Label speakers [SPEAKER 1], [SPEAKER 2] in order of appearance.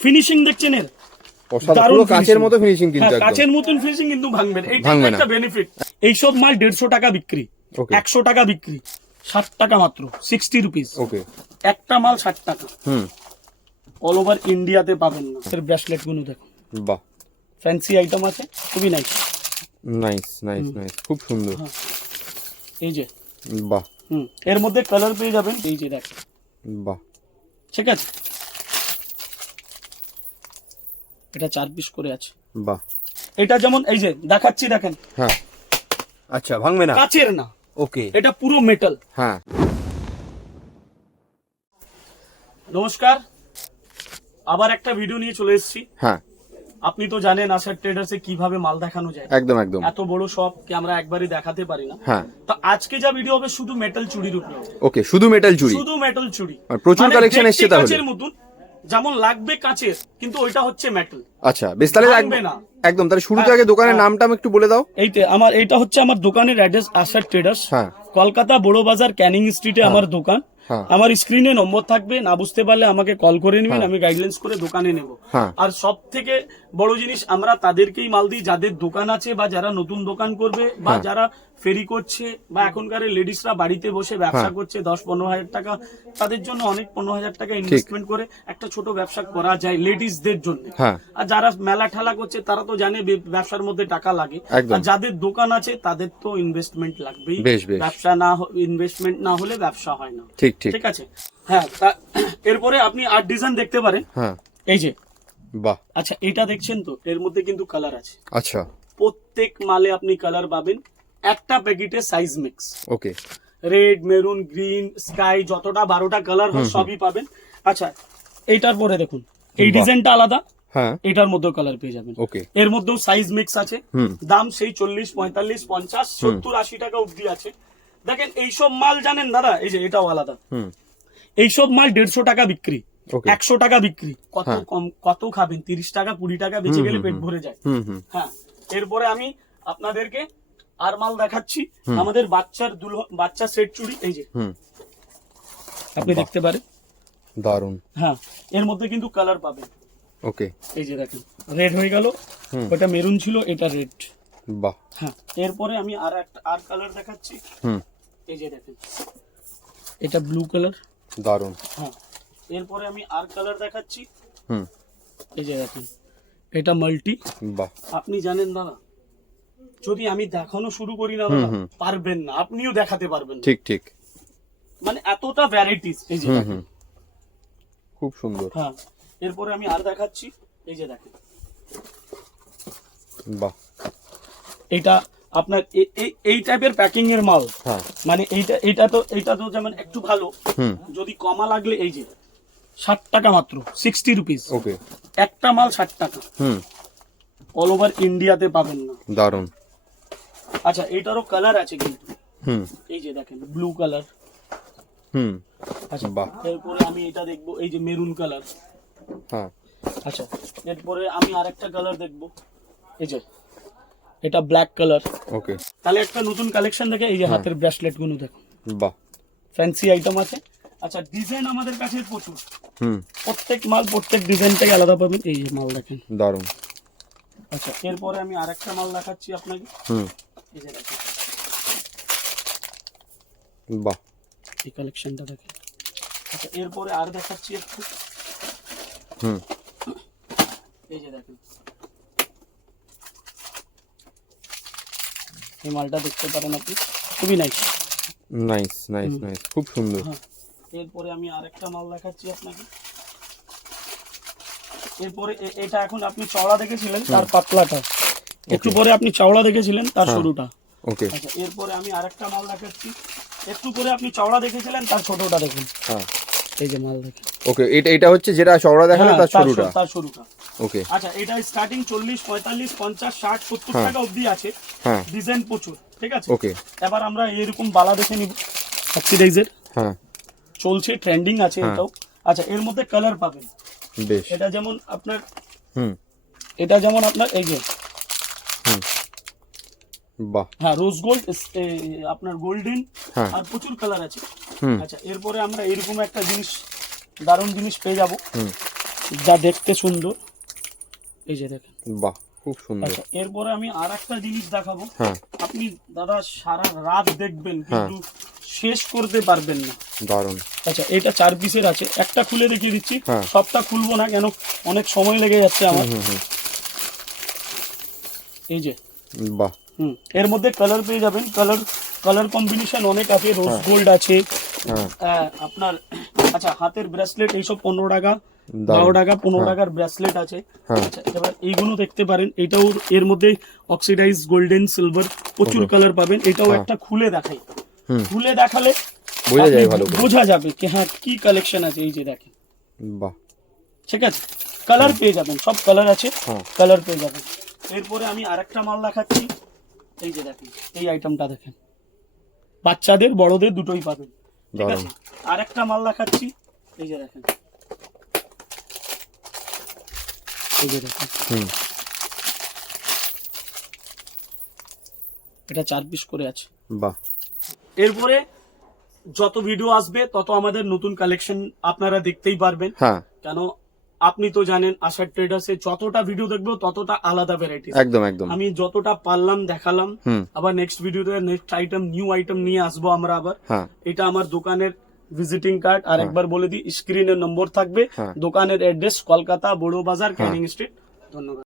[SPEAKER 1] Finishing দেখছেন এর
[SPEAKER 2] পুরো কাচের মতো ফিনিশিং কিন্তু
[SPEAKER 1] হ্যাঁ, কাচের মতন ফিনিশিং কিন্তু ভাঙবে না। এইটা একটা বেনিফিট এইসব মাল দেড়শো টাকা বিক্রি। একশো টাকা বিক্রি। ষাট টাকা মাত্র। সিক্সটি রুপিস
[SPEAKER 2] ওকে
[SPEAKER 1] একটা মাল ষাট টাকা।
[SPEAKER 2] হুম।
[SPEAKER 1] অল ওভার ইন্ডিয়াতে পাবেন না। এর ব্রেসলেটগুলো দেখো।
[SPEAKER 2] বাহ।
[SPEAKER 1] ফ্যান্সি আইটেম আছে। খুবই নাইস
[SPEAKER 2] নাইস নাইস নাইস খুব সুন্দর।
[SPEAKER 1] হ্যাঁ। এই যে।
[SPEAKER 2] বাহ।
[SPEAKER 1] হুম। এর মধ্যে কালার পেয়ে যাবেন। এই যে দেখ।
[SPEAKER 2] বাহ।
[SPEAKER 1] ঠিক আছে? এটা চার পিস করে আছে।
[SPEAKER 2] বাহ।
[SPEAKER 1] এটা যেমন এই যে দেখাচ্ছি দেখেন।
[SPEAKER 2] হ্যাঁ। আচ্ছা ভাঙবে না?
[SPEAKER 1] কাচের না।
[SPEAKER 2] ওকে।
[SPEAKER 1] এটা পুরো মেটাল
[SPEAKER 2] হ্যাঁ।
[SPEAKER 1] নমস্কার। আবার একটা ভিডিও নিয়ে চলে এসেছি।
[SPEAKER 2] হ্যাঁ।
[SPEAKER 1] আপনি তো জানেন আশার ট্রেডার্সে কীভাবে মাল দেখানো যায়।
[SPEAKER 2] একদম একদম।
[SPEAKER 1] এত বড় শপ কে আমরা একবারই দেখাতে পারি না।
[SPEAKER 2] হ্যাঁ।
[SPEAKER 1] তো আজকে যা ভিডিও হবে শুধু মেটাল চুড়ির উপরে।
[SPEAKER 2] ওকে শুধু মেটাল চুড়ি
[SPEAKER 1] শুধু মেটাল চুড়ি
[SPEAKER 2] প্রচুর
[SPEAKER 1] মানে
[SPEAKER 2] collection
[SPEAKER 1] দেখতে
[SPEAKER 2] এসছে তাহলে।
[SPEAKER 1] কাচের মতন। যেমন লাগবে কাঁচের কিন্তু ওইটা হচ্ছে মেটাল
[SPEAKER 2] আচ্ছা বেশ তাহলে লাগবে
[SPEAKER 1] না।
[SPEAKER 2] একদম তাহলে শুরুতে
[SPEAKER 1] থেকে
[SPEAKER 2] আগে দোকানের
[SPEAKER 1] হ্যাঁ।
[SPEAKER 2] নামটা একটু বলে দাও
[SPEAKER 1] এইতে আমার এইটা হচ্ছে আমার দোকানের অ্যাড্রেস আসার ট্রেডার্স
[SPEAKER 2] হ্যাঁ।
[SPEAKER 1] কলকাতা বড় বাজার ক্যানিং স্ট্রিটে আমার দোকান
[SPEAKER 2] হ্যাঁ।
[SPEAKER 1] আমার স্ক্রিনে নম্বর থাকবে না বুঝতে পারলে আমাকে কল করে নেবেন আমি গাইডলাইন্স করে দোকানে নেব
[SPEAKER 2] হ্যাঁ।
[SPEAKER 1] আর সব থেকে বড় জিনিস আমরা তাদেরকেই মাল দিই যাদের দোকান আছে বা যারা নতুন দোকান করবে বা
[SPEAKER 2] হ্যাঁ।
[SPEAKER 1] যারা ফেরি করছে বা এখনকার লেডিসরা বাড়িতে বসে ব্যবসা
[SPEAKER 2] হ্যাঁ।
[SPEAKER 1] করছে দশ পনেরো হাজার টাকা তাদের জন্য অনেক পনেরো হাজার টাকা ইনভেস্টমেন্ট করে একটা ছোট ব্যবসা করা যায় লেডিসদের জন্য
[SPEAKER 2] হ্যাঁ।
[SPEAKER 1] আর যারা মেলা ঠেলা করছে তারা তো জানে ব্যবসার মধ্যে টাকা লাগে আর যাদের দোকান আছে তাদের তো ইনভেস্টমেন্ট লাগবেই। ব্যবসা না ইনভেস্টমেন্ট না হলে ব্যবসা হয় না
[SPEAKER 2] ঠিক ঠিক।
[SPEAKER 1] আছে? হ্যাঁ তা- এরপরে আপনি আর্ট ডিজাইন দেখতে পারেন।
[SPEAKER 2] হ্যাঁ।
[SPEAKER 1] এই যে।
[SPEAKER 2] বাহ।
[SPEAKER 1] আচ্ছা এটা দেখছেন তো? এর মধ্যে কিন্তু কালার আছে।
[SPEAKER 2] আচ্ছা।
[SPEAKER 1] প্রত্যেক মালে আপনি কালার পাবেন। একটা প্যাকেটে size mix
[SPEAKER 2] okay
[SPEAKER 1] red maroon green sky যতটা বারোটা কালার সবই পাবেন। আচ্ছা এইটার পরে দেখুন। এই ডিজাইনটা আলাদা।
[SPEAKER 2] হ্যাঁ।
[SPEAKER 1] এটার মধ্যেও কালার পেয়ে যাবেন।
[SPEAKER 2] ওকে
[SPEAKER 1] এর মধ্যেও সাইজ মিক্স আছে। দাম সেই চল্লিশ পঁয়তাল্লিশ পঞ্চাশ সত্তর আশি টাকা অব্দি আছে। দেখেন এইসব মাল জানেন দাদা? এই যে এটাও আলাদা। এইসব মাল দেড়শো টাকা বিক্রি একশো টাকা বিক্রি। কত
[SPEAKER 2] হ্যাঁ।
[SPEAKER 1] কম কত খাবেন? তিরিশ টাকা কুড়ি টাকা বেঁচে গেলে পেট ভরে যায়। হ্যাঁ। এরপরে আমি আপনাদেরকে আর মাল দেখাচ্ছি। আমাদের বাচ্চার দুলহ বাচ্চা সেট চুড়ি এই যে। আপনি দেখতে পারেন।
[SPEAKER 2] দারুণ
[SPEAKER 1] হ্যাঁ। এর মধ্যে কিন্তু কালার পাবেন।
[SPEAKER 2] ওকে।
[SPEAKER 1] এই যে দেখেন রেড হয়ে গেল। ওটা মেরুন ছিল এটা রেড
[SPEAKER 2] বাহ।
[SPEAKER 1] হ্যাঁ। এরপরে আমি আর একটা আর কালার দেখাচ্ছি।
[SPEAKER 2] হুম।
[SPEAKER 1] এই যে দেখেন। এটা ব্লু কালার
[SPEAKER 2] দারুণ
[SPEAKER 1] হ্যাঁ। এরপরে আমি আর কালার দেখাচ্ছি।
[SPEAKER 2] হুম।
[SPEAKER 1] এই যে দেখেন এটা মাল্টি
[SPEAKER 2] বাহ।
[SPEAKER 1] আপনি জানেন দাদা যদি আমি দেখানো শুরু করি না পারবেন না। আপনিও দেখাতে পারবেন
[SPEAKER 2] ঠিক ঠিক।
[SPEAKER 1] মানে এতটা ভ্যারাইটিস এই যে
[SPEAKER 2] হুম হুম। খুব সুন্দর।
[SPEAKER 1] হ্যাঁ। এরপরে আমি আর দেখাচ্ছি। এই যে দেখেন।
[SPEAKER 2] বাহ।
[SPEAKER 1] এটা আপনার এই টাইপের প্যাকিং এর মাল।
[SPEAKER 2] হ্যাঁ।
[SPEAKER 1] মানে এইটা এইটা তো এইটা তো যেমন একটু ভালো যদি কমা লাগলে এই যে ষাট টাকা মাত্র সিক্সটি রুপিস
[SPEAKER 2] ওকে
[SPEAKER 1] একটা মাল ষাট টাকা।
[SPEAKER 2] হুম।
[SPEAKER 1] অল ওভার ইন্ডিয়াতে পাবেন না।
[SPEAKER 2] দারুণ
[SPEAKER 1] আচ্ছা এইটারও কালার আছে কিন্তু।
[SPEAKER 2] হুম।
[SPEAKER 1] এই যে দেখেন ব্লু কালার
[SPEAKER 2] হুম।
[SPEAKER 1] আচ্ছা
[SPEAKER 2] বাহ।
[SPEAKER 1] এরপরে আমি এটা দেখব এই যে মেরুন কালার
[SPEAKER 2] হ্যাঁ।
[SPEAKER 1] আচ্ছা এরপরে আমি আরেকটা কালার দেখব। এই যে এটা ব্ল্যাক কালার
[SPEAKER 2] ওকে
[SPEAKER 1] তাহলে একটা নতুন কালেকশন দেখে এই যে হাতের ব্রেসলেটগুলো দেখো।
[SPEAKER 2] বাহ।
[SPEAKER 1] ফ্যান্সি আইটেম আছে। আচ্ছা ডিজাইন আমাদের কাছে প্রচুর।
[SPEAKER 2] হুম।
[SPEAKER 1] প্রত্যেক মাল প্রত্যেক ডিজাইন থেকে আলাদা পাবেন। এই যে মাল দেখেন।
[SPEAKER 2] দারুণ
[SPEAKER 1] আচ্ছা এরপরে আমি আরেকটা মাল দেখাচ্ছি আপনাকে।
[SPEAKER 2] হুম।
[SPEAKER 1] এই যে দেখেন।
[SPEAKER 2] বাহ।
[SPEAKER 1] এই কালেকশনটা দেখেন। আচ্ছা এরপরে আর দেখাচ্ছি একটু।
[SPEAKER 2] হুম।
[SPEAKER 1] এই যে দেখেন। এই মালটা দেখতে পারেন আপনি। খুবই নাইস
[SPEAKER 2] নাইস নাইস নাইস খুব সুন্দর।
[SPEAKER 1] হ্যাঁ। এরপরে আমি আরেকটা মাল দেখাচ্ছি আপনাকে। এরপরে এটা এখন আপনি চওড়া দেখেছিলেন তার পাতলাটা। একটু পরে আপনি চওড়া দেখেছিলেন তার
[SPEAKER 2] হ্যাঁ।
[SPEAKER 1] সরুটা।
[SPEAKER 2] ওকে
[SPEAKER 1] আচ্ছা এরপরে আমি আরেকটা মাল দেখাচ্ছি। একটু পরে আপনি চওড়া দেখেছিলেন তার ছোটটা দেখুন।
[SPEAKER 2] হ্যাঁ।
[SPEAKER 1] এই যে মাল দেখেন।
[SPEAKER 2] ওকে এটা এটা হচ্ছে যেটা চওড়া দেখালে
[SPEAKER 1] হ্যাঁ,
[SPEAKER 2] তার শুরুটা?
[SPEAKER 1] তার শুরুটা।
[SPEAKER 2] ওকে।
[SPEAKER 1] আচ্ছা এটা স্টার্টিং চল্লিশ পঁয়তাল্লিশ পঞ্চাশ ষাট সত্তর
[SPEAKER 2] হ্যাঁ।
[SPEAKER 1] টাকা অবধি আছে।
[SPEAKER 2] হ্যাঁ।
[SPEAKER 1] ডিজাইন প্রচুর ঠিক আছে?
[SPEAKER 2] ওকে।
[SPEAKER 1] এবার আমরা এরকম বালা দেখে নিব অক্সিডাইজের
[SPEAKER 2] হ্যাঁ।
[SPEAKER 1] চলছে ট্রেন্ডিং আছে
[SPEAKER 2] হ্যাঁ।
[SPEAKER 1] এটাও। আচ্ছা এর মধ্যে কালার পাবেন।
[SPEAKER 2] বেশ।
[SPEAKER 1] এটা যেমন আপনার
[SPEAKER 2] হুম।
[SPEAKER 1] এটা যেমন আপনার এই যে।
[SPEAKER 2] বাহ।
[SPEAKER 1] হ্যাঁ রোজ গোল্ড আপনার গোল্ডেন
[SPEAKER 2] হ্যাঁ।
[SPEAKER 1] আর প্রচুর কালার আছে।
[SPEAKER 2] হুম
[SPEAKER 1] আচ্ছা এরপরে আমরা এরকম একটা জিনিস দারুণ জিনিস পেয়ে যাব। যা দেখতে সুন্দর। এই যে দেখেন।
[SPEAKER 2] বাহ খুব সুন্দর।
[SPEAKER 1] আচ্ছা এরপরে আমি আর একটা জিনিস দেখাবো।
[SPEAKER 2] হ্যাঁ।
[SPEAKER 1] আপনি দাদা সারা রাত দেখবেন
[SPEAKER 2] হ্যাঁ।
[SPEAKER 1] কিন্তু শেষ করতে পারবেন না।
[SPEAKER 2] দারুণ।
[SPEAKER 1] আচ্ছা এটা চার পিসের আছে। একটা খুলে দেখিয়ে দিচ্ছি।
[SPEAKER 2] হ্যাঁ।
[SPEAKER 1] সবটা খুলবো না কেন অনেক সময় লেগে যাচ্ছে আমার। এই যে।
[SPEAKER 2] বাহ।
[SPEAKER 1] হুম এর মধ্যে কালার পেয়ে যাবেন। কালার কালার কম্বিনেশন অনেক আছে রোজ গোল্ড আছে।
[SPEAKER 2] হ্যাঁ।
[SPEAKER 1] আপনার আচ্ছা হাতের ব্রেসলেট এইসব পনেরো টাকা। বারো টাকা পনেরো
[SPEAKER 2] হ্যাঁ।
[SPEAKER 1] টাকার ব্রেসলেট আছে।
[SPEAKER 2] হ্যাঁ।
[SPEAKER 1] আচ্ছা এবার এইগুলো দেখতে পারেন এটাও এর মধ্যে অক্সিডাইজ গোল্ডেন সিলভার প্রচুর কালার পাবেন। এটাও
[SPEAKER 2] হ্যাঁ।
[SPEAKER 1] একটা খুলে দেখাই। খুলে দেখালে
[SPEAKER 2] বোঝা ভালো
[SPEAKER 1] বোঝা যাবে কি হ্যাঁ কি কালেকশন আছে এই যে দেখেন।
[SPEAKER 2] বাহ।
[SPEAKER 1] ঠিক আছে? কালার পেয়ে যাবেন সব কালার আছে
[SPEAKER 2] হ্যাঁ।
[SPEAKER 1] কালার পেয়ে যাবেন। এরপরে আমি আরেকটা মাল দেখাচ্ছি। এই যে দেখেন এই আইটেমটা দেখেন। বাচ্চাদের বড়দের দুটোই পাবেন ঠিক। আছে? আরেকটা মাল দেখাচ্ছি। এই যে দেখেন। এই যে দেখেন। এটা চার পিস করে আছে।
[SPEAKER 2] বাহ।
[SPEAKER 1] এরপরে যত ভিডিও আসবে তত আমাদের নতুন কালেকশন আপনারা দেখতেই পারবেন।
[SPEAKER 2] হ্যাঁ।
[SPEAKER 1] কেন? আপনি তো জানেন আশার ট্রেডার্সে যতটা ভিডিও দেখব ততটা আলাদা ভ্যারাইটি
[SPEAKER 2] একদম একদম।
[SPEAKER 1] আমি যতটা পারলাম দেখালাম আবার নেক্সট ভিডিওতে নেক্সট আইটেম নিউ আইটেম নিয়ে আসব আমরা আবার।
[SPEAKER 2] হ্যাঁ।
[SPEAKER 1] এটা আমার দোকানের ভিজিটিং কার্ড আর একবার বলে দিই স্ক্রিনের নম্বর থাকবে।
[SPEAKER 2] হ্যাঁ।
[SPEAKER 1] দোকানের অ্যাড্রেস কলকাতা বড় বাজার
[SPEAKER 2] হ্যাঁ।
[SPEAKER 1] ক্যানিং স্ট্রিট ধন্যবাদ।